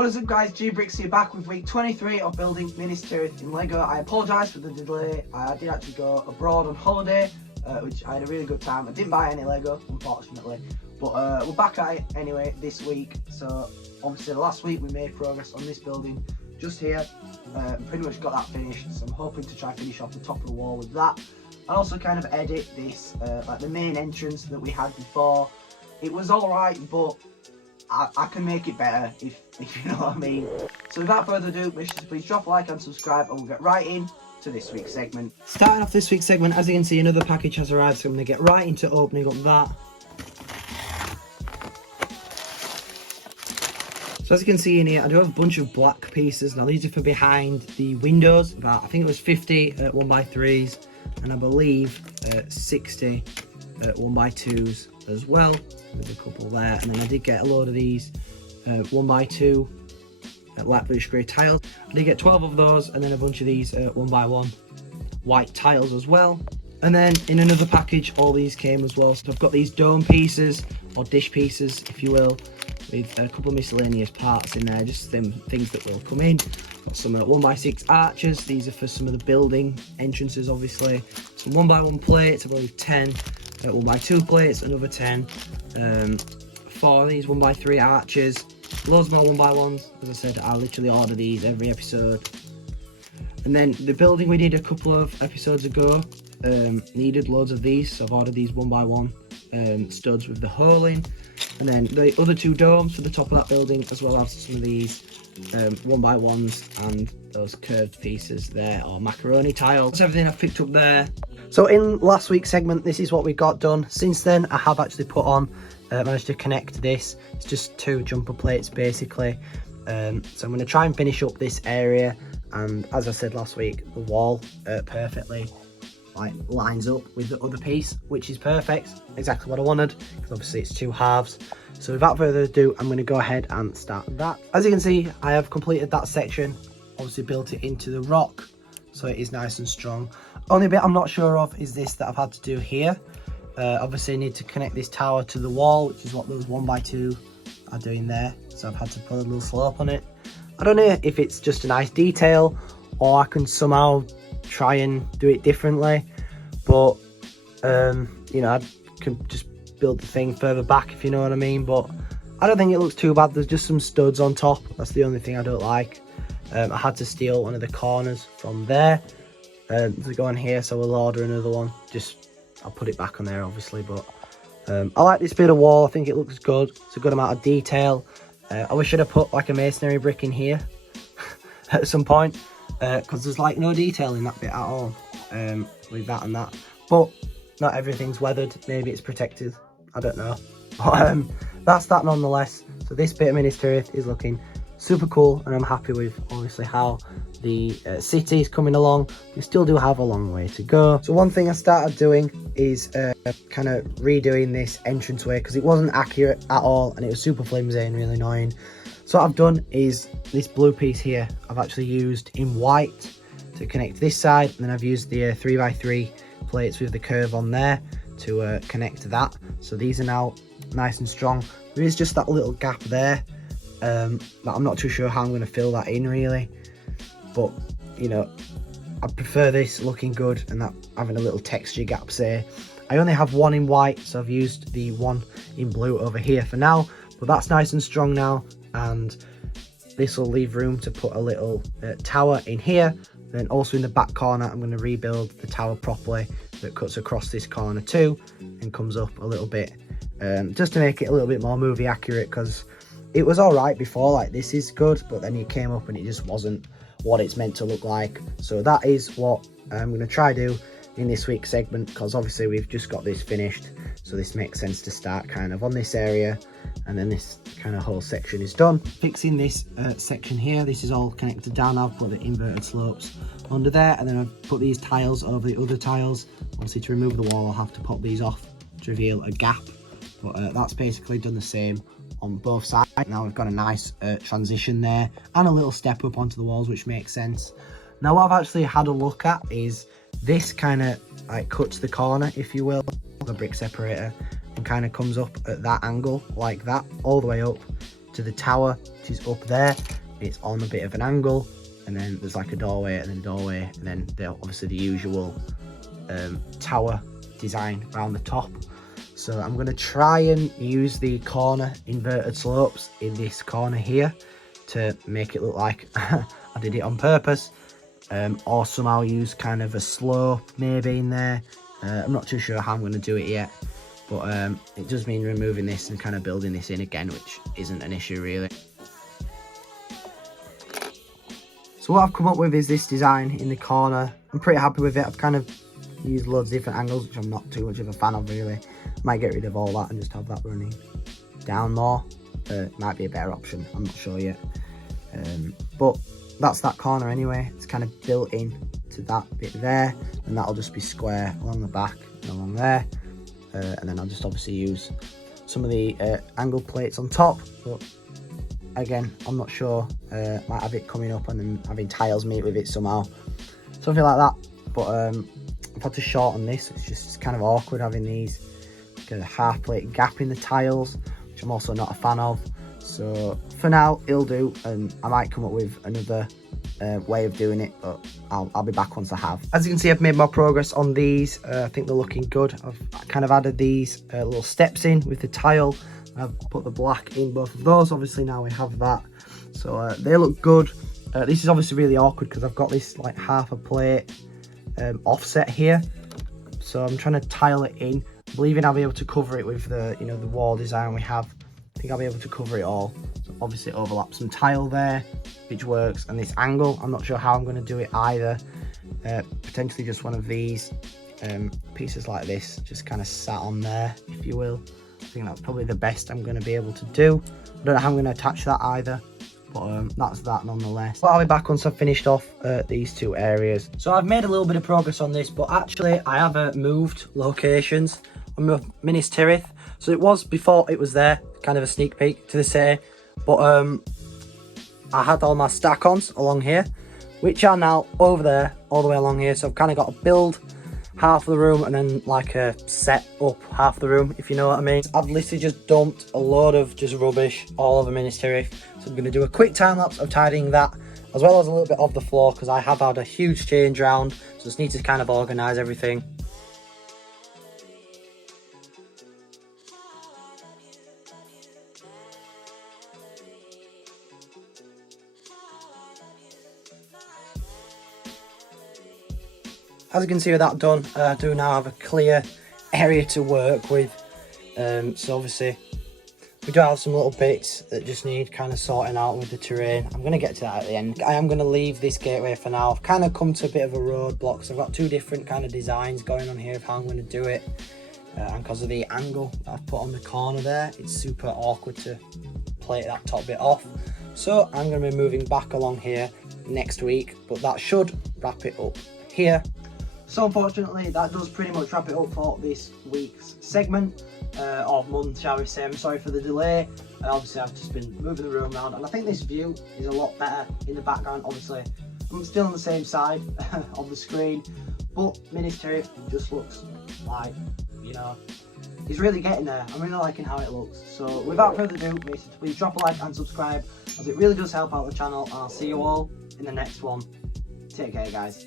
What is up guys, Brix here back with week 23 of Building Minas Tirith in LEGO. I apologise for the delay. I did actually go abroad on holiday, which I had a really good time. I didn't buy any LEGO, unfortunately, but we're back at it anyway this week. So obviously last week we made progress on this building just here, pretty much got that finished. So I'm hoping to try finish off the top of the wall with that, and also kind of edit this, like the main entrance that we had before. It was alright, but I can make it better if you know what I mean. So without further ado, make sure to please drop a like and subscribe, and we'll get right in to this week's segment. Starting off this week's segment, as you can see, another package has arrived, so I'm going to get right into opening up that. So as you can see in here, I do have a bunch of black pieces. Now these are for behind the windows, about I think it was 50 1x3s, and I believe 60 1x2s as well. There's a couple there, and then I did get a load of these 1x2 light bluish grey tiles. I did get 12 of those, and then a bunch of these 1x1 white tiles as well. And then in another package, all these came as well. So I've got these dome pieces, or dish pieces if you will, with a couple of miscellaneous parts in there, just them things that will come in. Got some 1x6 arches. These are for some of the building entrances, obviously. Some 1x1 plates, I believe 10. 1x2 plates, another 10. 4 of these 1x3 arches. Loads more 1x1s. As I said, I literally order these every episode. And then the building we did a couple of episodes ago needed loads of these, so I've ordered these 1x1 studs with the hole in. And then the other 2 domes for the top of that building, as well as some of these 1x1s and those curved pieces there, or macaroni tiles. That's everything I've picked up there. So in last week's segment, this is what we got done. Since then, I have actually put on, managed to connect this. It's just 2 jumper plates basically. So I'm going to try and finish up this area. And as I said last week, the wall perfectly lines up with the other piece, which is perfect, exactly what I wanted, because obviously it's 2 halves. So without further ado, I'm going to go ahead and start that. As you can see, I have completed that section, obviously built it into the rock, so it is nice and strong. Only bit I'm not sure of is this that I've had to do here. Obviously I need to connect this tower to the wall, which is what those 1x2 are doing there, so I've had to put a little slope on it. I don't know if it's just a nice detail, or I can somehow try and do it differently, but you know, I can just build the thing further back, if you know what I mean. But I don't think it looks too bad. There's just some studs on top, that's the only thing I don't like. I had to steal one of the corners from there to go on here, so we'll order another one. Just I'll put it back on there obviously, but I like this bit of wall. I think it looks good. It's a good amount of detail. I wish I'd have put like a masonry brick in here at some point, because there's like no detail in that bit at all, with that and that. But not everything's weathered, maybe it's protected, I don't know. But that's that nonetheless. So this bit of Minas Tirith is looking super cool, and I'm happy with obviously how the city is coming along. We still do have a long way to go. So one thing I started doing is kind of redoing this entranceway, because it wasn't accurate at all and it was super flimsy and really annoying. So what I've done is this blue piece here I've actually used in white to connect this side, and then I've used the 3x3 plates with the curve on there to connect to that. So these are now nice and strong. There is just that little gap there, but I'm not too sure how I'm going to fill that in really. But you know, I prefer this looking good and that having a little texture gap there. I only have one in white, so I've used the one in blue over here for now, but that's nice and strong now, and this will leave room to put a little tower in here. Then also in the back corner, I'm going to rebuild the tower properly that cuts across this corner too and comes up a little bit, just to make it a little bit more movie accurate, because it was all right before, like this is good, but then it came up and it just wasn't what it's meant to look like. So that is what I'm going to try do in this week's segment, because obviously we've just got this finished, so this makes sense to start kind of on this area, and then this kind of whole section is done. Fixing this section here, this is all connected down. I've put the inverted slopes under there, and then I've put these tiles over the other tiles. Obviously to remove the wall I'll have to pop these off to reveal a gap, but that's basically done the same on both sides. Now we've got a nice transition there and a little step up onto the walls, which makes sense. Now what I've actually had a look at is this kind of like cuts the corner, if you will, the brick separator, and kind of comes up at that angle like that all the way up to the tower, which is up there. It's on a bit of an angle, and then there's like a doorway and then a doorway, and then obviously the usual tower design around the top. So I'm going to try and use the corner inverted slopes in this corner here to make it look like I did it on purpose, or somehow use kind of a slope maybe in there. I'm not too sure how I'm going to do it yet, but it does mean removing this and kind of building this in again, which isn't an issue really. So what I've come up with is this design in the corner. I'm pretty happy with it. I've kind of used loads of different angles, which I'm not too much of a fan of really. Might get rid of all that and just have that running down more. Might be a better option, I'm not sure yet. But that's that corner anyway. It's kind of built in to that bit there, and that'll just be square along the back and along there. And then I'll just obviously use some of the angle plates on top, but again, I'm not sure. Might have it coming up and then having tiles meet with it somehow, something like that. But I've had to shorten this. It's kind of awkward having these like a half plate gap in the tiles, which I'm also not a fan of. So for now it'll do, and I might come up with another way of doing it, but I'll be back once I have. As you can see, I've made more progress on these. I think they're looking good. I've kind of added these little steps in with the tile. I've put the black in both of those. Obviously now we have that, so they look good. This is obviously really awkward because I've got this like half a plate offset here, so I'm trying to tile it in, believing I'll be able to cover it with the the wall design we have. I think I'll be able to cover it all. So obviously overlap some tile there, which works, and this angle, I'm not sure how I'm going to do it either. Potentially just one of these pieces like this, just kind of sat on there, if you will. I think that's probably the best I'm going to be able to do. I don't know how I'm going to attach that either, but that's that nonetheless. But I'll be back once I've finished off these two areas. So I've made a little bit of progress on this, but actually I have moved locations on Minas Tirith. So it was before it was there, kind of a sneak peek to the city, but I had all my stack-ons along here, which are now over there, all the way along here. So I've kind of got to build half of the room and then like a set up half the room, if you know what I mean. I've literally just dumped a load of just rubbish all over Minas Tirith, so I'm going to do a quick time lapse of tidying that, as well as a little bit of the floor, because I have had a huge change round, so just need to kind of organise everything. As you can see with that done, I do now have a clear area to work with. So obviously we do have some little bits that just need kind of sorting out with the terrain. I'm going to get to that at the end. I am going to leave this gateway for now. I've kind of come to a bit of a roadblock, so I've got two different kind of designs going on here of how I'm going to do it. And because of the angle that I've put on the corner there, it's super awkward to plate that top bit off. So I'm going to be moving back along here next week, but that should wrap it up here. So unfortunately, that does pretty much wrap it up for this week's segment, or month, shall we say. I'm sorry for the delay. Obviously, I've just been moving the room around, and I think this view is a lot better in the background. Obviously, I'm still on the same side of the screen, but Minas Tirith just looks like, it's really getting there. I'm really liking how it looks. So without further ado, please drop a like and subscribe, as it really does help out the channel, and I'll see you all in the next one. Take care, guys.